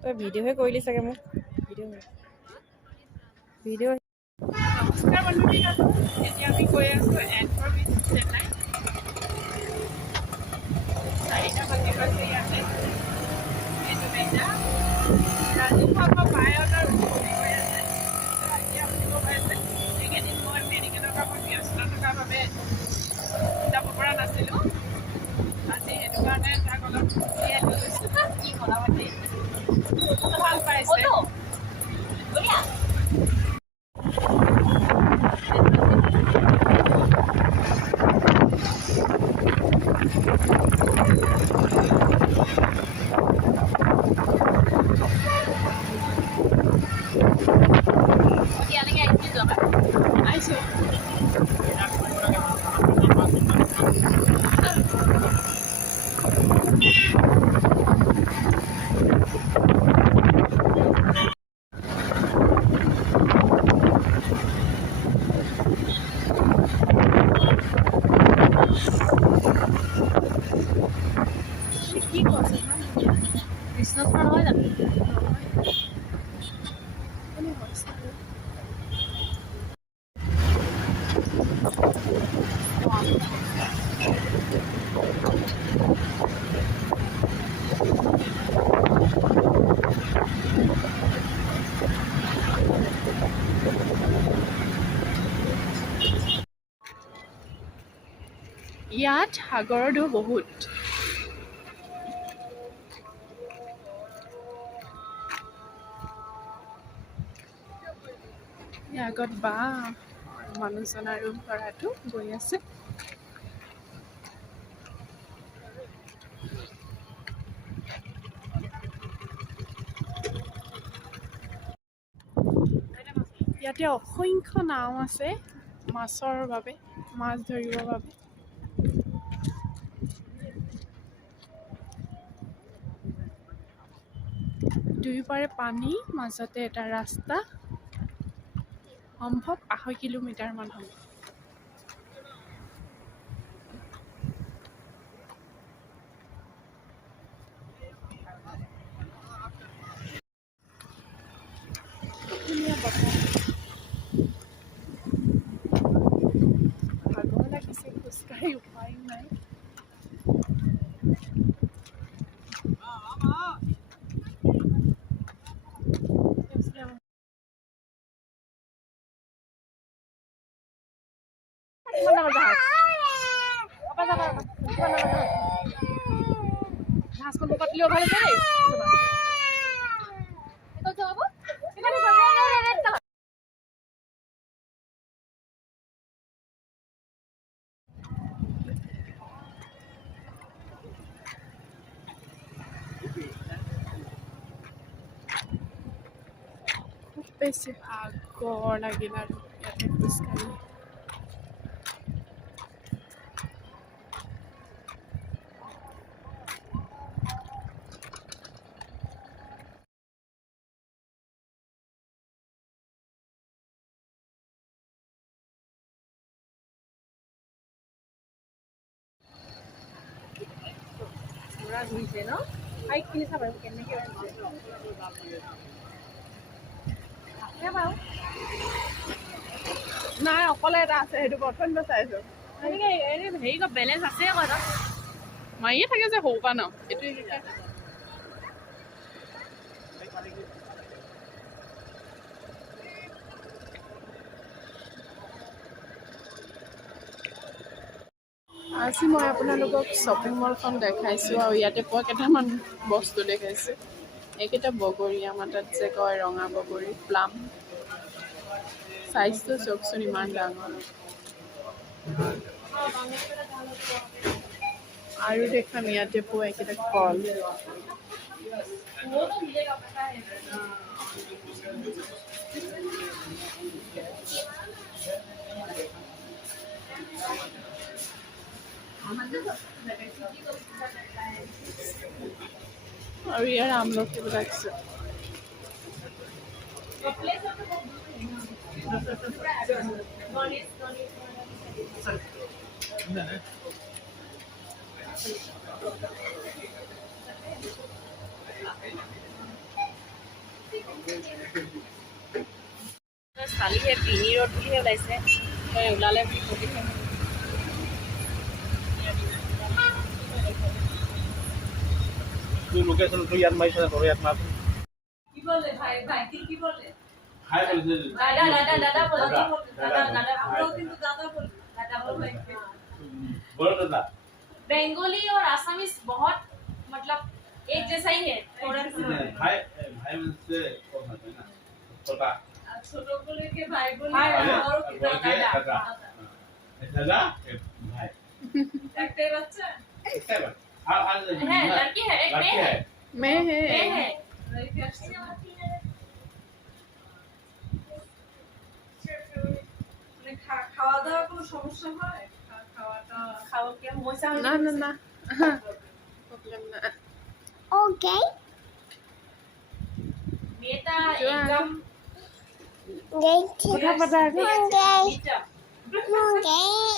তই ভিডিঅ'হে কৰিলি চাগে মোক ভিডিঅ' নমস্কাৰ বন্ধুবিলাকো এতিয়া আমি গৈ আছোঁ এনফৰ বিচ চেন্নাই 4টা বাজি ইয়াতে এইটো বেজা ৰাজুভাগৰ পায়লৰ উঠি গৈ আছে এতিয়া উঠিব পাইছে এইকেইদিন মই মেডিকেলৰ কামত ব্যস্ত থকাৰ বাবে যাব পৰা নাছিলোঁ আজি সেইটো কাৰণে তাক অলপ উলিয়াই লৈ গৈছোঁ কি কথা পাতি ভাল পাইছে আহিছোঁ কি কৈছে বিশ্বনাথ নহয় জানো ইয়াত সাগৰৰ ঢৌ বহুত ইয়াৰ আগত বা মানুহজন আৰু ল'ৰাটো গৈ আছে ইয়াতে অসংখ্য নাও আছে মাছৰ বাবে মাছ ধৰিবৰ বাবে দুয়োপাৰে পানী মাজতে এটা ৰাস্তা সম্ভৱ 2.5 কিলোমিটাৰ মান হ'ব ধুনীয়া বতাহ ভাগৰ লাগিছে খোজকাঢ়ি উপায় নাই ঘাসখন কাটলেও ভালো কৰে খুব বেছি ভাগৰ লাগিল আৰু ইয়াতে খোজকাঢ়ি পুৰা ঘূৰিছে ন হাইটখিনি চাবা কেনেকৈ নাই অকলে এটা আছে সেইটো প্ৰথম চাইছোঁ হেৰি বেলেঞ্চ আছে আকৌ এটা মাৰিয়ে থাকে যে সৰু পৰা ন এইটোৱে আজি মই আপোনালোকক শ্বপিং মলখন দেখাইছোঁ আৰু ইয়াতে পোৱা কেইটামান বস্তু দেখাইছোঁ এইকেইটা বগৰী আমাৰ তাত যে কয় ৰঙা বগৰী প্লাম চাইজটো চাওকচোন ইমান ডাঙৰ আৰু দেখাম ইয়াতে পোৱা এইকেইটা কল আৰু ইয়াৰ আমলখিবিলাক আছে চালি সেই পিনি ৰ'দ বুলিহে ওলাইছে ওলালে বুলি সুধিছে লোকেশন তো ইয়াত মাৰিছে না তোৰ ইয়াত মাৰ কি বলে ভাই ভাই কি বলে হাই বলিছে दादा बोलो दादा हम लोग কিন্তু दादा बोल दादा बोल बोलो दादा बंगाली और आसामीज बहुत मतलब एक जैसा ही है थोड़ा भाई भाई से कौन है ना छोटा छोटो को लेके भाई बोले और दादा दादा भाई लगते बच्चा आज है लड़की है एक मैं है लड़की খাওয়া দাওয়া কোনো সমস্যা হয় খাওয়া কি মজা ना ना ना प्रॉब्लम ना Okay. মেয়েটা একদম Gay. কথা পাতা Gay. নিচা Gay.